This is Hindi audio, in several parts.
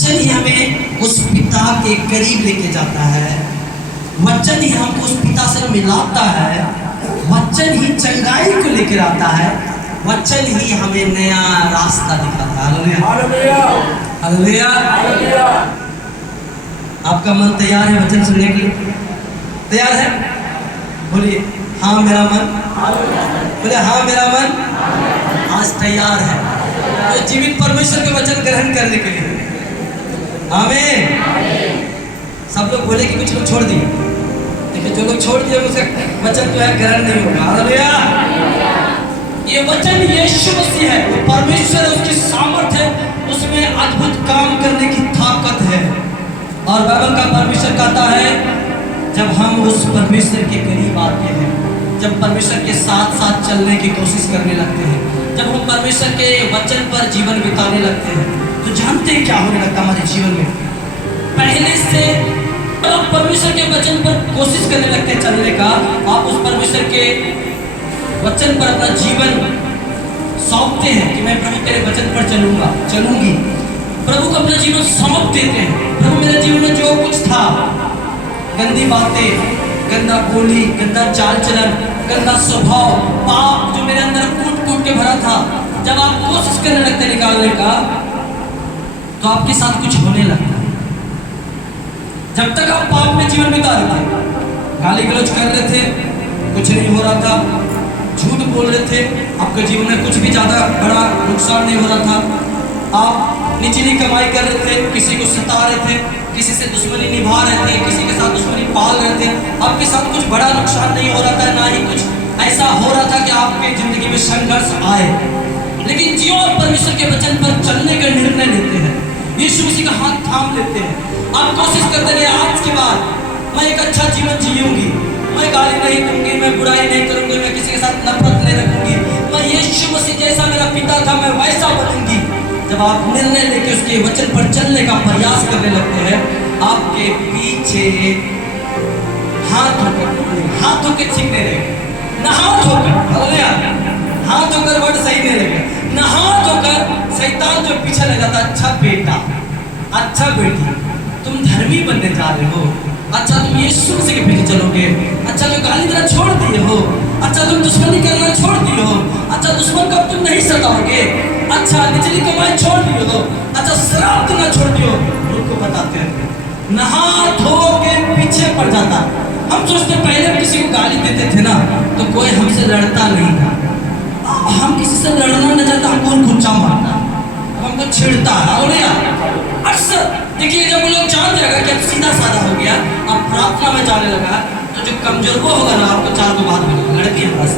वचन ही हमें उस पिता के करीब लेके जाता है, वचन ही हमको उस पिता से मिलाता है, वचन ही चंगाई को लेकर आता है, वचन ही हमें नया रास्ता दिखाता है। Hallelujah hallelujah hallelujah. आपका मन तैयार है वचन सुनने के लिए? तैयार है? बोलिए हाँ मेरा मन। बोले हाँ मेरा मन आज तैयार है तो जीवित परमेश्वर के वचन ग्रहण करने के लिए। आमीन। सब लोग बोले कि कुछ लोग छोड़ दिए, देखिए जो लोग छोड़ दिए उसका वचन जो है ग्रहण नहीं होगा। हालेलुया। ये वचन यीशु मसीह है, वो परमेश्वर है, उसकी सामर्थ है, उसमें अद्भुत काम करने की ताकत है। और बाइबल का परमेश्वर कहता है जब हम उस परमेश्वर के करीब आते हैं, जब परमेश्वर के साथ साथ चलने की कोशिश करने लगते हैं, जब हम परमेश्वर के वचन पर जीवन बिताने लगते हैं, तो जानते हैं क्या होने लगता है हमारे जीवन में? पहले से आप परमेश्वर के वचन पर कोशिश करने लगते हैं चलने का, आप उस परमेश्वर के वचन पर अपना जीवन सौंपते हैं कि मैं प्रभु तेरे वचन पर चलूंगा चलूंगी, प्रभु को अपना जीवन सौंप देते हैं। प्रभु मेरे जीवन में जो कुछ था, गंदी बातें, गंदा बोली, गंदा चाल चलन, गंदा स्वभाव, पाप जो मेरे अंदर कूट कूट के भरा था, जब आप कोशिश करने लगते निकालने का तो आपके साथ कुछ होने लगता है। जब तक आप पाप में जीवन बिता रहे थे, गाली गलौज कर रहे थे, कुछ नहीं हो रहा था, झूठ बोल रहे थे, आपके जीवन में कुछ भी ज़्यादा बड़ा नुकसान नहीं हो रहा था, आप निचली कमाई कर रहे थे, किसी को सता रहे थे, किसी से दुश्मनी निभा रहे थे, किसी के साथ दुश्मनी पाल रहे थे, आपके साथ कुछ बड़ा नुकसान नहीं हो रहा था, ना ही कुछ ऐसा हो रहा था कि आपके जिंदगी में संघर्ष आए, लेकिन जियो और परमेश्वर के वचन पर चलने का निर्णय लेते हैं, यीशु मसीह का हाथ थाम लेते हैं। आप कोशिश करते रहे आज के बाद मैं एक अच्छा जीवन जीऊंगी, मैं गाली नहीं दूंगी, मैं बुराई नहीं करूंगी, मैं किसी के साथ नफरत नहीं रखूंगी, मैं यीशु मसीह जैसा मेरा पिता था मैं वैसा बनूंगी। जब आप निर्णय लेके उसके वचन पर चलने का प्रयास करने लगते हैं, आपके पीछे हाथ होकर छींकने लगे, न हाथ होकर, हालेलुया, हाथ होकर वर्ड सही नहीं लगे, न हाथ होकर शैतान जो पीछे लगा था, अच्छा बेटा, अच्छा बेटी, तुम धर्मी बनने जा रहे हो, अच्छा तुम यीशु मसीह के पीछे चलोगे, अच्छा जो गाली देना छोड़ दिए हो, अच्छा तुम दुश्मनी करना छोड़ दिए हो, अच्छा दुश्मन को तुम नहीं सताओगे, अच्छा निचली कमाई छोड़ दिए हो, अच्छा शराब देना छोड़ दियो। उनको बताते हैं नहा धो के पीछे पड़ जाता। हम सोचते पहले किसी को गाली देते थे ना तो कोई हमसे लड़ता नहीं था, अब हम किसी से लड़ना न चाहता, हमको गुच्चा मारता, हमको छेड़ता है। अक्सर देखिए जब लोग जान जाएगा कि अब सीधा साधा हो गया, अब प्रार्थना में जाने लगा, तो जो कमजोर वो होगा ना आपको चार को बात मिलेगा, लड़की है बस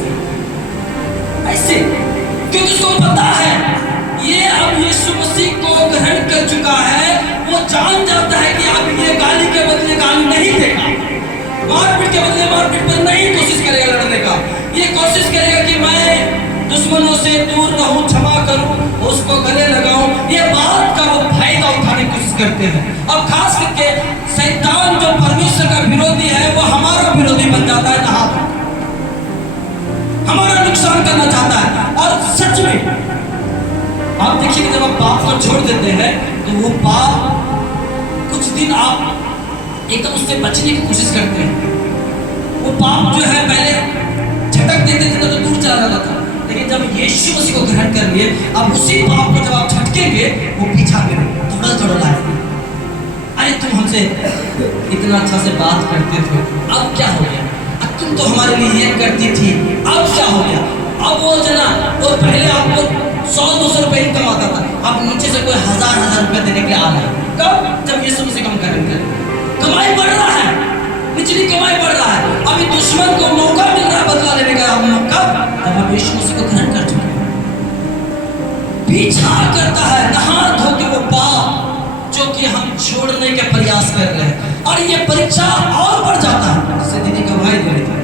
ऐसे, क्योंकि उसको पता है ये अब यीशु मसीह को ग्रहण कर चुका है, वो जान जाता है कि अब ये गाली के बदले गाली नहीं देगा, मारपीट के बदले मारपीट पर नहीं कोशिश करेगा लड़ने का, ये कोशिश करेगा कि मैं दुश्मनों से दूर रहूं, क्षमा करूं, उसको गले लगाऊं, ये बात का वो फायदा उठाने की कोशिश करते हैं। अब खास करके शैतान जो परमेश्वर का विरोधी है वो हमारा विरोधी बन जाता है, नहा हमारा नुकसान करना चाहता है। और सच में आप देखिए कि जब आप पाप को छोड़ देते हैं तो वो पाप कुछ दिन आप एकदम उससे बचने की कोशिश करते हैं, वो पाप जो है पहले झटक देते थे तो दूर चला जाता था, लेकिन जब यीशु मसीह को ग्रहण कर लिए अब उसी पाप को जब आप झटकेंगे वो पीछा करेंगे, थोड़ा लाएंगे, अरे तुम हमसे इतना अच्छा से बात करते थे, अब क्या हो गया, अब तुम तो हमारे लिए ये करती थी, अब क्या हो गया, अब वो जना वो पहले आपको 100-200 रुपए इनकम आता था, अब नीचे से कोई 1000 रुपए देने के आ रहा है। कब? जब यीशु मसीह कम करेंगे, कमाई बढ़ रहा है, निचली कमाई बढ़ रहा है, अभी दुश्मन को मौका मिल रहा है बदला लेने का। कब? जब हम यीशु मसीह को ग्रहण कर चुके हैं, पीछा करता है नहा धो के वो पाप जो कि हम छोड़ने के प्रयास कर रहे हैं, और ये परीक्षा और बढ़ जाता है। जैसे दीदी का भाई दे रही थी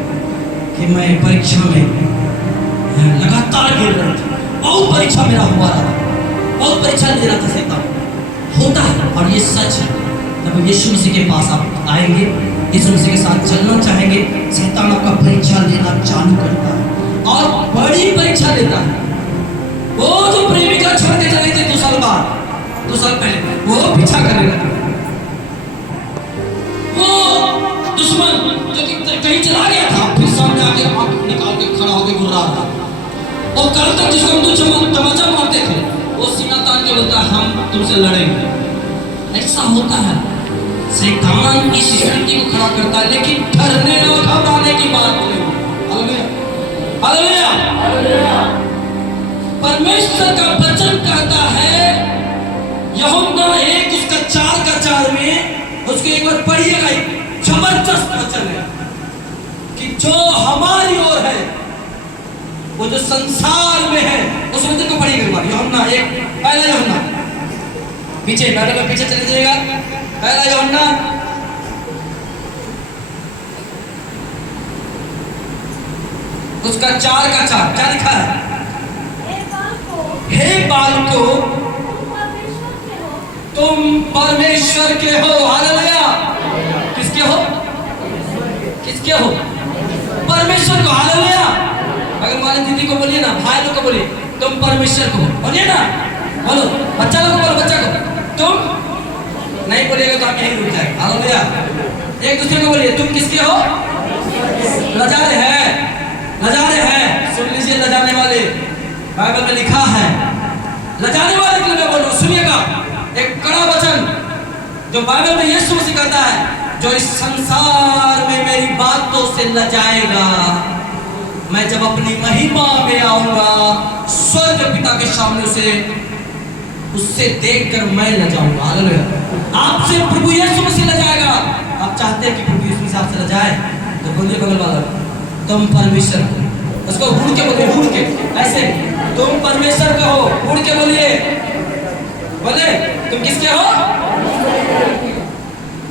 कि मैं परीक्षा में लगातार गिर रहा था, बहुत परीक्षा मेरा हुआ रहा, बहुत परीक्षा ले रहा था, शैतान होता है, और ये सच है। जब यीशु मसीह के पास आप आएंगे, यीशु मसीह के साथ चलना चाहेंगे, शैतान आपका परीक्षा लेना चालू करता है और बड़ी परीक्षा लेता है। वो जो प्रेमिका छोड़ के चली थी 2 साल बाद, 2 साल पहले वो पीछा करने लगा। वो दुश्मन जो कि कहीं चला गया था, फिर सामने आके आंख निकाल के खड़ा होकर गुर्रा रहा, और कल तक जिसको हम तमाचा मारते थे वो सीना तान के बोलता हम तुमसे लड़ेंगे। ऐसा होता है, शैतान इस स्थिति को खड़ा करता है, लेकिन डरने और घबराने की बात नहीं। Hallelujah, hallelujah. परमेश्वर का वचन कहता है, यूहन्ना 1 उसका 4 में, उसको एक बार पढ़िएगा, जबरदस्त वचन है कि जो हमारी ओर है वो जो संसार में है, उस वचन को पढ़िएगा एक बार। यूहन्ना 1, पहला यूहन्ना, पीछे नाटक में पीछे चले जाइएगा, पहला यूहन्ना उसका 4 क्या लिखा है? हे बालको तुम परमेश्वर के हो। हालेलुया। किसके हो? किसके हो? परमेश्वर को। हालेलुया। अगर हमारी दीदी को बोलिए ना, भाई लोग को बोलिए तुम परमेश्वर को बोलिए ना, बोलो बच्चा लोग को बोलो, बच्चा को तुम नहीं बोलिएगा तो आप यहीं रुक जाएंगे। हालेलुया। एक दूसरे को बोलिए तुम किसके हो? लजाने हैं, लजाने हैं। सुन लीजिए लजाने वाले, बाइबल में लिखा है लजाने वाले के लिए मैं बोल रहा हूं, सुनिएगा एक कड़ा वचन जो बाइबल में यीशु मसीह कहता है, जो इस संसार में मेरी बातों से लजाएगा, मैं जब अपनी महिमा में आऊंगा स्वर्ग पिता के सामने उससे देखकर मैं लजाऊंगा। हालेलुया। आपसे प्रभु यीशु मसीह लजाएगा। आप चाहते हैं कि प्रभु यीशु मसीह आपसे लजाए तो बोलिए बगल वाला तुम परमेश्वर को। उसको उड़ के बोलिए, उड़ के ऐसे तुम परमेश्वर का हो, उड़ के बोलिए, बोले तुम किसके हो?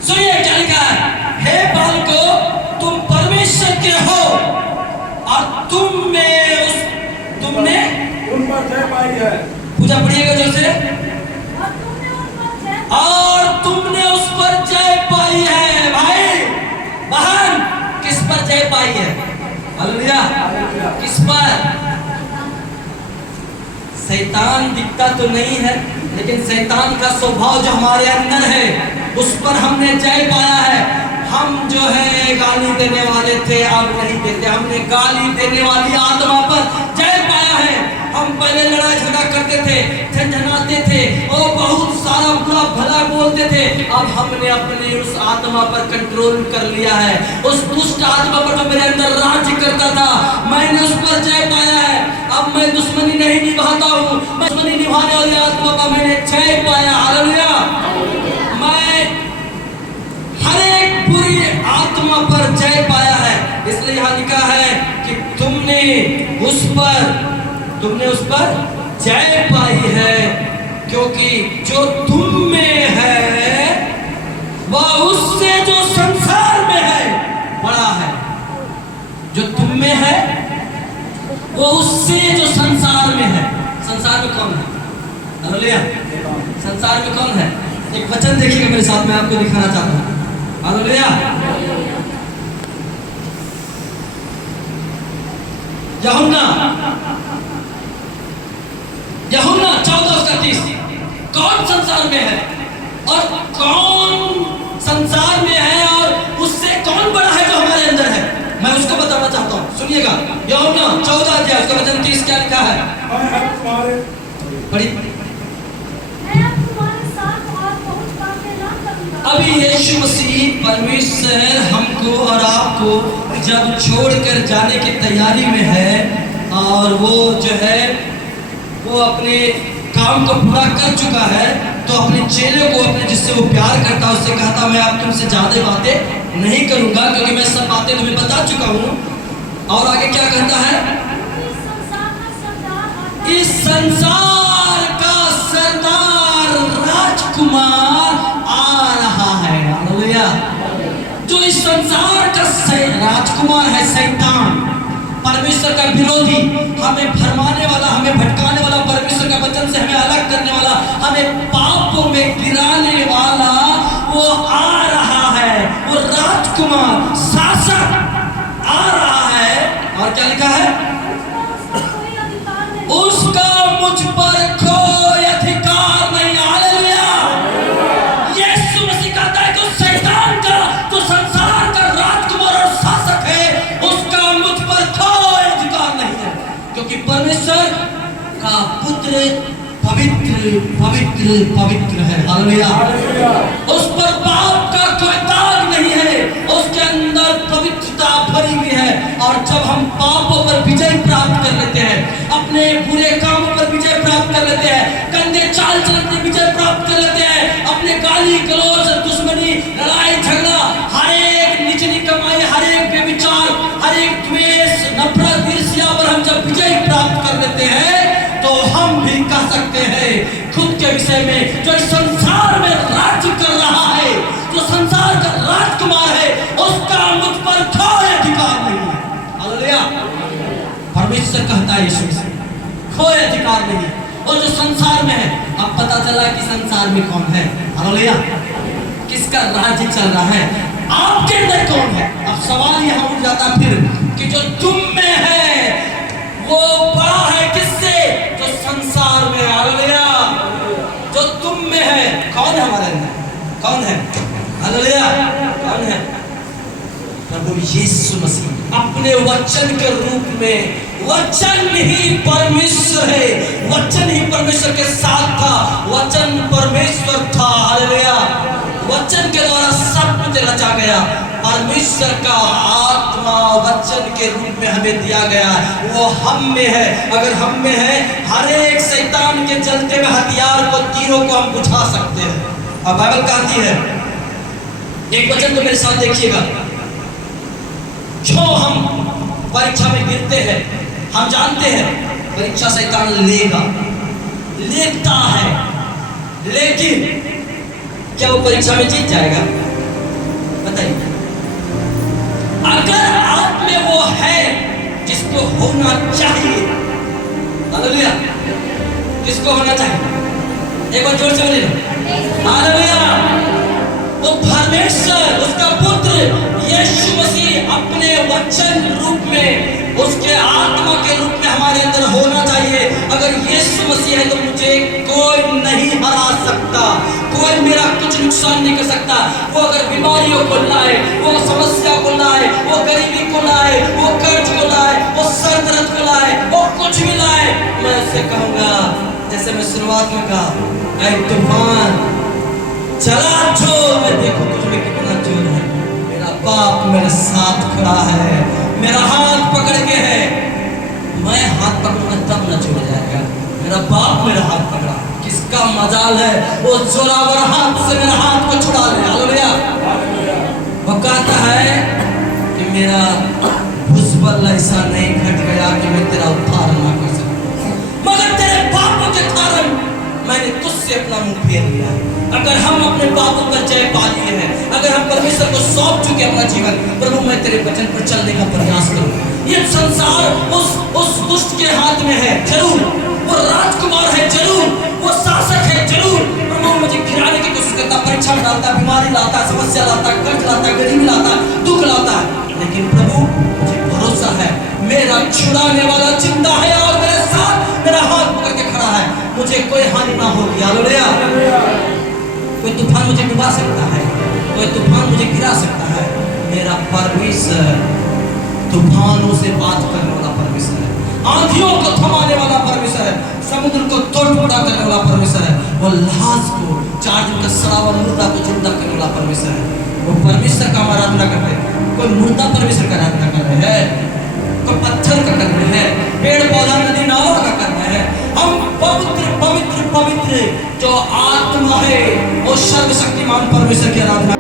सुनिए क्या लिखा है, हे बालको तुम परमेश्वर के हो और तुमने उन पर जय पाई है। पूजा पढ़िएगा जोर से, और तुमने उस पर जय पाई है। भाई बहन किस पर जय पाई है? हालेलुया। किस पर? शैतान दिखता तो नहीं है, लेकिन शैतान का स्वभाव जो हमारे अंदर है उस पर हमने जय पाया है। हम जो है गाली देने वाले थे, अब नहीं देते। हमने गाली देने वाली आत्मा पर जय पाया है। हम पहले लड़ाई झगड़ा करते थे, झंझनाते थे और बहुत सारा बुरा भला बोलते थे। अब हमने अपने उस आत्मा पर कंट्रोल कर लिया है। उस दुष्ट आत्मा पर जो मेरे अंदर राज्य करता था, मैंने उस पर जय पाया है। अब मैं दुश्मनी नहीं निभाता हूँ, मैं दुश्मनी निभाने वाली आत्मा का मैंने जय पाया। हालेलुया। मैं हर एक बुरी आत्मा पर जय पाया है। इसलिए यहाँ लिखा है कि तुमने उस पर जय पाई है, क्योंकि जो तुम में है वह उससे जो संसार में है बड़ा है। जो तुम में है वो उससे जो संसार में है। संसार में कौन है? हालेलुया। संसार में कौन है? एक वचन देखिएगा मेरे साथ, मैं आपको दिखाना चाहता हूँ। हालेलुया। यूहन्ना 14:30 कौन संसार में है और कौन संसार में है और उससे कौन बड़ा है जो हमारे अंदर है, मैं उसको बताना चाहता हूँ। सुनिएगा यूहन्ना 14 उसका वचन 30 क्या लिखा है? पढ़ी। अभी यीशु मसीह परमेश्वर हमको और आपको जब छोड़कर जाने की तैयारी में है, और वो जो है वो अपने काम को पूरा कर चुका है, तो अपने चेलों को, अपने जिससे वो प्यार करता है उससे कहता मैं आप तुमसे ज्यादा बातें नहीं करूंगा, क्योंकि मैं सब बातें तुम्हें बता चुका हूँ। और आगे क्या कहता है? इस संसार का सरदार राजकुमार आ रहा है। हालेलुया। जो इस संसार का राजकुमार है शैतान, परमेश्वर का विरोधी, हमें भरमाने वाला, हमें भटकाने वाला, परमेश्वर का वचन से हमें अलग करने वाला, हमें पापों में गिराने वाला, वो आ रहा है। वो राजकुमार शासक आ रहा है। और क्या लिखा है? उसका मुझ पर कोई अधिकार नहीं। हालेलुया। पवित्र पवित्र पवित्र पवित्र है। हालेलुया। उस पर पाप का कोई दाग नहीं है, उसके अंदर पवित्रता भरी हुई है। और जब हम पापों पर विजय प्राप्त कर लेते हैं, अपने बुरे कामों पर विजय प्राप्त कर लेते हैं, गंदे चाल चलन पर विजय प्राप्त कर लेते हैं, अपने गाली गलौज दुश्मनी लड़ाई झगड़ा हर एक निचली कमाई, हर एक व्यभिचार, हर एक द्वेष नफरत ईर्ष्या पर हम जब विजय प्राप्त कर लेते हैं तो हम भी कह सकते हैं खुद के विषय में, जो इस संसार में राज्य कर रहा है, जो संसार का राजकुमार है, उसका मुझ पर कोई अधिकार नहीं है। हालेलुया। परमेश्वर कहता है यीशु से कोई अधिकार नहीं है। और जो संसार में है, अब पता चला कि संसार में कौन है। हालेलुया। किसका राज्य चल रहा है, आपके अंदर कौन है। अब सवाल यहां उठ जाता फिर कि जो तुम में है वो बड़ा है किससे, जो संसार में। हालेलुया। जो तुम में है, कौन है हमारे अंदर, कौन है। हालेलुया। कौन है, प्रभु यीशु मसीह अपने वचन के रूप में। वचन ही परमेश्वर है, वचन ही परमेश्वर के साथ था, वचन परमेश्वर था। हालेलुया। वचन के द्वारा सब कुछ रचा गया। परमेश्वर का आत्मा वचन के रूप में हमें दिया गया, वो हम में है। अगर हम में है, हर एक शैतान के चलते हुए हथियार को, तीरों को हम बुझा सकते हैं। अब बाइबल कहती है, एक वचन तो मेरे साथ देखिएगा, जो हम परीक्षा में गिरते हैं, हम जानते हैं परीक्षा शैतान लेता है, लेकिन क्या वो परीक्षा में जीत जाएगा, बताइए। अगर आप में वो है जिसको होना चाहिए, हालेलुया, किसको होना चाहिए, एक बार जोर से बोलिए हालेलुया। वो परमेश्वर, उसका पुत्र यीशु मसीह अपने वचन रूप में, उसके आत्मा के रूप में हमारे अंदर होना चाहिए। अगर यीशु मसीह है तो मुझे कोई नहीं हरा सकता, कोई मेरा कुछ नुकसान नहीं कर सकता। वो अगर बीमारियों को लाए, वो समस्या को लाए, वो गरीबी को लाए, वो कर्ज को लाए, वो सर दर्द को लाए, वो कुछ भी लाए, मैं उससे कहूंगा जैसे मैं शुरुआत में कहा, ऐ तूफान चला जो, मैं देखो तुझमें कितना जोर है। मेरा बाप मेरे साथ खड़ा है, मेरा हाथ पकड़ के है, मैं हाथ पकड़ूंगा तब न छोड़ जाएगा। मेरा बाप मेरा हाथ पकड़ा, किसका मजाल है वो जोरावर हाथ से मेरा हाथ को छुड़ा ले। हालेलुया। वो कहता है कि मेरा भुजबल ऐसा नहीं घट गया कि मैं तेरा उद्धार ना कर सकूं, मगर तेरे बाप के कारण मैंने तुझसे अपना मुंह फेर लिया। अगर हम अपने पापों पर जय पा लिए हैं, अगर हम परमेश्वर को सौंप चुके अपना जीवन, प्रभु मैं तेरे वचन पर चलने का प्रयास करूं। ये संसार उस दुष्ट के हाथ में है जरूर, वो राजकुमार है जरूर, वो शासक है जरूर, प्रभु मुझे गिराने की कोशिश करता, परीक्षा में डालता, बीमारी लाता, समस्या लाता, कर्ज लाता, गरीबी लाता, दुख लाता है, लेकिन प्रभु मुझे भरोसा है मेरा छुड़ाने वाला जिंदा है और मेरे साथ मेरा हाथ पकड़ के खड़ा है, मुझे कोई हानि ना होगी। हालेलुया। कोई तूफान मुझे डुबा सकता है, कोई तूफान मुझे गिरा सकता है, मेरा परमेश्वर तूफानों से बात करने वाला परमेश्वर है, आंधियों को थमाने वाला परमेश्वर है, समुद्र को तोड़ फोड़ा करने वाला परमेश्वर है, वो लाश को 4 दिन का सड़ा हुआ मुर्दा को जिंदा करने वाला परमेश्वर है। वो परमेश्वर का हम आराधना करते हैं। कोई मुर्दा परमेश्वर का आराधना कर रहे हैं, कोई पत्थर का कर रहे हैं, पेड़ पौधा नदी नालों का कर रहे हैं। हम पवित्र पवित्र पवित्र जो आत्मा है वो सर्वशक्तिमान परमेश्वर की आराधना